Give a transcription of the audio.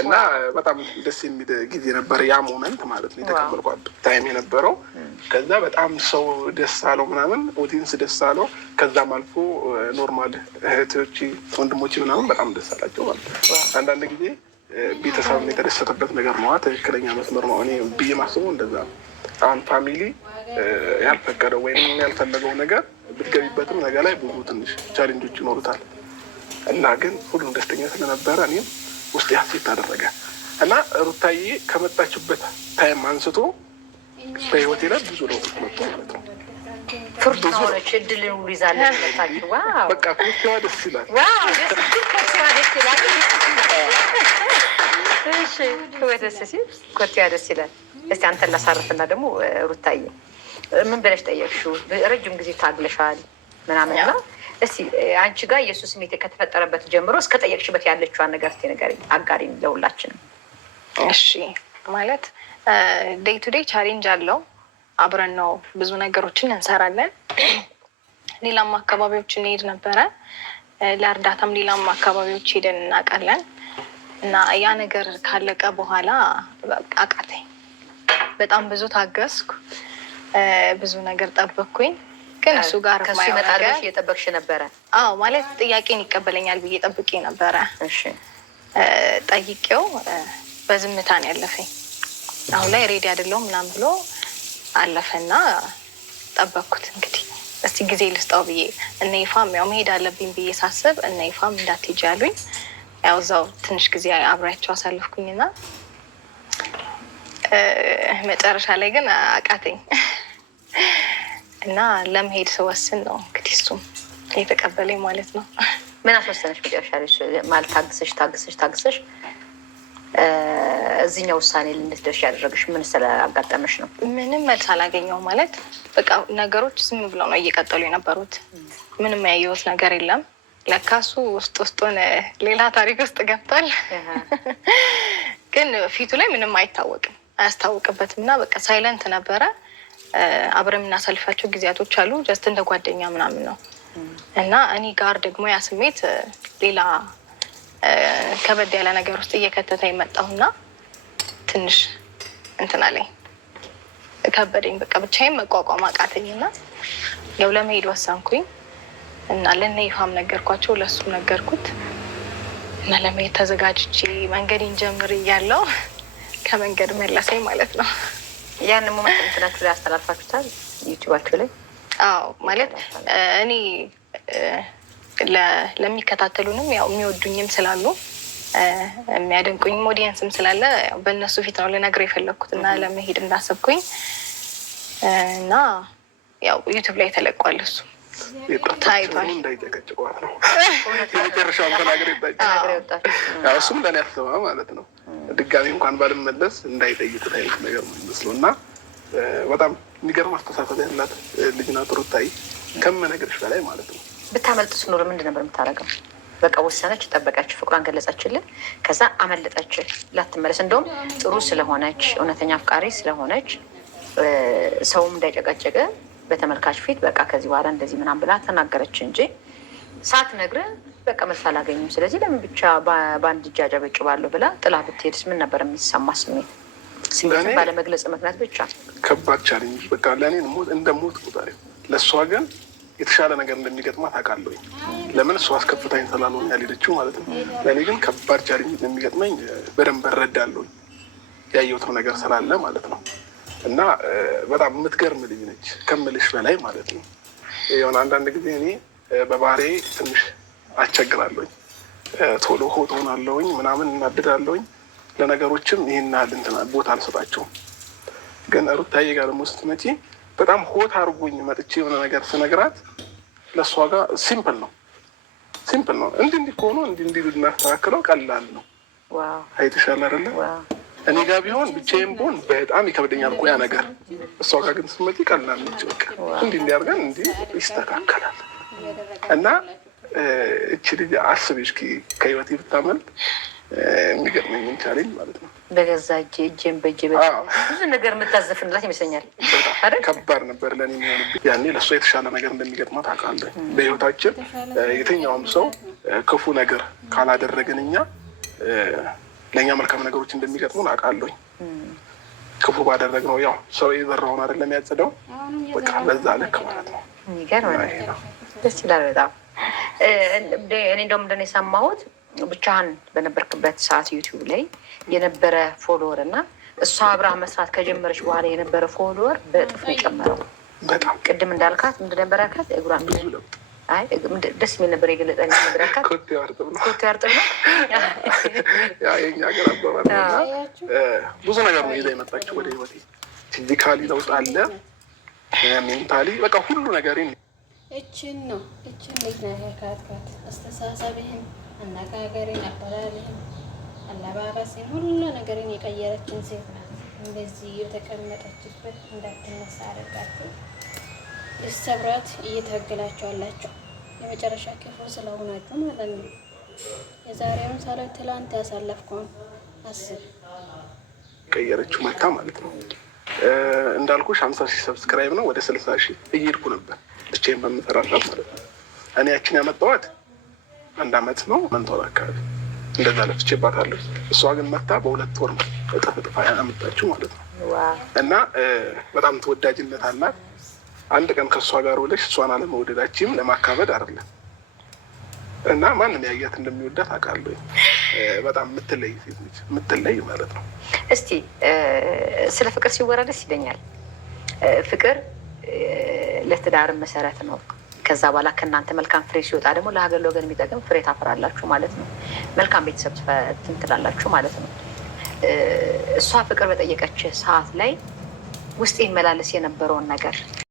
እና በጣም ደስ የሚል ጊዜ ነበር ያ ሞመንት ማለት ነው የተቀበልኳት ታይም የነበረው። ከዛ በጣም ሰው ደስ አለው ምናምን ኦዲንስ ደስ አለው። ከዛም አልፎ ኖርማል እህቶች ወንድሞች ምናምን በጣም ደስ አላቸው ማለት ነው። አንዳንድ ጊዜ ቤተሰብ የተደሰተበት ነገር ነዋ ትክክለኛ መስመር ነው እኔ ብዬ ማስበው እንደዛ ነው። አሁን ፋሚሊ ያልፈቀደው ወይም ያልፈለገው ነገር ብትገቢበትም ነገ ላይ ብዙ ትንሽ ቻሌንጆች ይኖሩታል እና ግን ሁሉም ደስተኛ ስለነበረ እኔም ውስጥ ያሴት አደረገ እና ሩታዬ ከመጣችበት ታይም አንስቶ በህይወቴ ላይ ብዙ ለውጦች መጡ ማለት ነው። ፍርድ ሆነች እድል ሁሉ ይዛለን መጣችሁ። በቃ ኮቴዋ ደስ ይላል። ኮቴዋ ደስ ይላል። እስቲ አንተን ላሳርፍና ደግሞ ሩታዬ ምን ብለሽ ጠየቅሽው? ረጅም ጊዜ ታግለሻል ምናምን እና እስቲ አንቺ ጋር የኢየሱስ ስሜት ከተፈጠረበት ጀምሮ እስከ ጠየቅሽበት ያለችዋን ነገር እስቲ ንገሪኝ፣ አጋሪኝ ለሁላችንም። እሺ ማለት ዴይ ቱ ዴይ ቻሌንጅ አለው። አብረን ነው ብዙ ነገሮችን እንሰራለን። ሌላም አካባቢዎች እንሄድ ነበረ ለእርዳታም ሌላም አካባቢዎች ሄደን እናውቃለን። እና ያ ነገር ካለቀ በኋላ አቃተኝ። በጣም ብዙ ታገስኩ፣ ብዙ ነገር ጠበቅኩኝ። ግን እሱ ጋር ከሱ ይመጣልሽ እየጠበቅሽ ነበረ? አዎ ማለት ጥያቄን ይቀበለኛል ብዬ ጠብቄ ነበረ። እሺ ጠይቄው በዝምታ ነው ያለፈኝ። አሁን ላይ ሬዲ አይደለሁም ምናምን ብሎ አለፈና ጠበቅኩት። እንግዲህ እስቲ ጊዜ ልስጠው ብዬ እነ ይፋም ያው መሄድ አለብኝ ብዬ ሳስብ እነ ይፋም እንዳትሄጂ አሉኝ። ያው እዛው ትንሽ ጊዜ አብሬያቸው አሳልፍኩኝና መጨረሻ ላይ ግን አቃተኝ እና ለመሄድ ስወስን ነው እንግዲህ እሱም የተቀበለኝ ማለት ነው። ምን አስወሰነች መጨረሻ ላይ ማለት ታግሰሽ እዚህኛው ውሳኔ ልንድትደርሽ ያደረግሽ ምን ስላጋጠመሽ ነው? ምንም መልስ አላገኘው ማለት በቃ ነገሮች ዝም ብለው ነው እየቀጠሉ የነበሩት። ምንም ያየሁት ነገር የለም። ለካሱ ውስጡን ሌላ ታሪክ ውስጥ ገብቷል። ግን ፊቱ ላይ ምንም አያስታውቅበትም እና በቃ ሳይለንት ነበረ። አብረን የምናሳልፋቸው ጊዜያቶች አሉ ጀስት እንደ ጓደኛ ምናምን ነው እና እኔ ጋር ደግሞ ያ ስሜት ሌላ ከበድ ያለ ነገር ውስጥ እየከተተ የመጣሁና ትንሽ እንትን አለኝ፣ ከበደኝ። በቃ ብቻዬን መቋቋም አቃተኝና ያው ለመሄድ ወሰንኩኝ እና ለእነ ይፋም ነገርኳቸው፣ ለእሱም ነገርኩት እና ለመሄድ ተዘጋጅቼ መንገዴን ጀምር እያለው ከመንገድ መለሰኝ ማለት ነው። ያን ሞመንት እንትናችሁ ላይ አስተላልፋችሁታል ዩቲዩባችሁ ላይ? አዎ ማለት እኔ ለሚከታተሉንም ያው የሚወዱኝም ስላሉ የሚያደንቁኝም ኦዲየንስም ስላለ በእነሱ ፊት ነው ልነግር የፈለግኩት እና ለመሄድ እንዳሰብኩኝ እና ያው ዩቲዩብ ላይ ተለቋል። እሱ ታይቷል። እንዳይጨቀጭቋት ነው የመጨረሻውን ተናገር ይባል። እሱም ለእኔ ያስበ ማለት ነው። ድጋሚ እንኳን ባልመለስ እንዳይጠይቁት አይነት ነገር ነው ይመስለው እና በጣም የሚገርም አስተሳሰብ ያላት ልጅ ናት ሩታዬ ከምነግርሽ በላይ ማለት ነው። ብታመልጥስ ኖሮ ምንድን ነበር የምታደርገው? በቃ ወሰነች፣ ጠበቀች፣ ፍቅሯን ገለጸችልን። ከዛ አመለጠች ላትመለስ። እንደውም ጥሩ ስለሆነች እውነተኛ አፍቃሪ ስለሆነች ሰውም እንዳይጨቀጨቀ በተመልካች ፊት በቃ ከዚህ በኋላ እንደዚህ ምናምን ብላ ተናገረች እንጂ ሳትነግር በቃ መልስ አላገኙም። ስለዚህ ለምን ብቻ በአንድ እጅ አጨበጭባለሁ ብላ ጥላ ብትሄድስ ምን ነበር የሚሰማ ስሜት? ስሜትን ባለመግለጽ ምክንያት ብቻ ከባድ ቻሌንጅ። በቃ ለእኔ እንደ ሞት ቁጣሪ፣ ለእሷ ግን የተሻለ ነገር እንደሚገጥማት አውቃለሁኝ። ለምን እሷ አስከፍታኝ ስላልሆነ ያልሄደችው ማለት ነው። ለእኔ ግን ከባድ ቻሌንጅ እንደሚገጥመኝ በደንብ እረዳለሁኝ፣ ያየሁትም ነገር ስላለ ማለት ነው። እና በጣም የምትገርም ልጅ ነች ከምልሽ በላይ ማለት ነው። የሆነ አንዳንድ ጊዜ እኔ በባህሪዬ ትንሽ አስቸግራለሁኝ፣ ቶሎ ሆት ሆናለሁኝ ምናምን እናድዳለሁኝ። ለነገሮችም ይህን ያህል እንትን ቦታ አልሰጣቸውም። ግን ሩታዬ ጋር ደግሞ ስትመጪ በጣም ሆት አድርጎኝ መጥቼ የሆነ ነገር ስነግራት ለእሷ ጋር ሲምፕል ነው። እንዲህ ከሆኑ እንዲህ ልናስተካክለው ቀላል ነው። አይተሻል አይደለ? እኔ ጋር ቢሆን ብቻዬን ብሆን በጣም ይከብደኛል እኮ ያ ነገር። እሷ ጋር ግን ስትመጪ ቀላል ነች። በቃ እንዲህ አድርገን እንዲህ ይስተካከላል። እና እቺ ልጅ አስቢ እስኪ ከህይወቴ ብታመልጥ የሚገርመኝ ቻሌንጅ ማለት ነው። በገዛ እጄን በእጄ ብዙ ነገር የምታዘፍንላት ይመስለኛል። ከባድ ነበር ለእኔ የሚሆንብኝ። ያኔ ለእሷ የተሻለ ነገር እንደሚገጥማት አውቃለሁ። በህይወታችን የትኛውም ሰው ክፉ ነገር ካላደረግን እኛ ለእኛ መልካም ነገሮች እንደሚገጥሙን አውቃለሁኝ። ክፉ ባደረግነው ያው ሰው የዘራውን አይደለም ያጭደው። በቃ በዛ ልክ ማለት ነው። ደስ ይላል በጣም። እኔ እንደውም ምንድን ነው የሰማሁት ብቻህን በነበርክበት ሰዓት ዩቲዩብ ላይ የነበረ ፎሎወር እና እሷ አብራ መስራት ከጀመረች በኋላ የነበረ ፎሎወር በእጥፍ ነው የጨመረው። በጣም ቅድም እንዳልካት ምንድን ነበር ያልካት? እግሯን ደስ የሚል ነበር የገለጸ ነበር ያልካት። ኮቴ አርጥብ ነው የኛ ሀገር አባባል ነው። ብዙ ነገር ነው ይዛ የመጣችው ወደ ህይወቴ። ፊዚካሊ ለውጥ አለ፣ ሜንታሊ በቃ ሁሉ ነገር እችን ልጅ ነው ያካትካት። አስተሳሰብህን፣ አነጋገርን፣ አበላልህን፣ አለባበስን ሁሉ ነገርን የቀየረችን ሴት ናት። እንደዚህ የተቀመጠችበት እንዳትነሳ አደርጋችሁ እሰብራት እየታገላችሁ አላችሁ። የመጨረሻ ክፉ ስለሆናችሁ ማለት ነው። የዛሬውን ሳለ ትላንት ያሳለፍከውን አስብ። ቀየረችው መታ ማለት ነው። እንዳልኩሽ 50,000 ሰብስክራይብ ነው ወደ 60,000 እየሄድኩ ነበር ብቻዬን በምሰራላት ማለት ነው። እኔ ያችን ያመጣኋት 1 አመት ነው መንቶር አካባቢ እንደዛ ለፍቼባታለሁ። እሷ ግን መታ በ2 ወር እጥፍ ያመጣችው ማለት ነው። እና በጣም ተወዳጅነት አላት። አንድ ቀን ከእሷ ጋር ውለሽ እሷን አለመውደዳችም ለማካበድ አይደለም። እና ማንም ያያት እንደሚወዳት አውቃለሁ። በጣም የምትለይ ሴት ነች፣ የምትለይ ማለት ነው። እስቲ ስለ ፍቅር ሲወራ ደስ ይለኛል። ፍቅር ለትዳር መሰረት ነው። ከዛ በኋላ ከእናንተ መልካም ፍሬ ሲወጣ ደግሞ ለሀገር ለወገን የሚጠቅም ፍሬ ታፈራላችሁ ማለት ነው። መልካም ቤተሰብ ትንትላላችሁ ማለት ነው። እሷ ፍቅር በጠየቀች ሰዓት ላይ ውስጥ ይመላለስ የነበረውን ነገር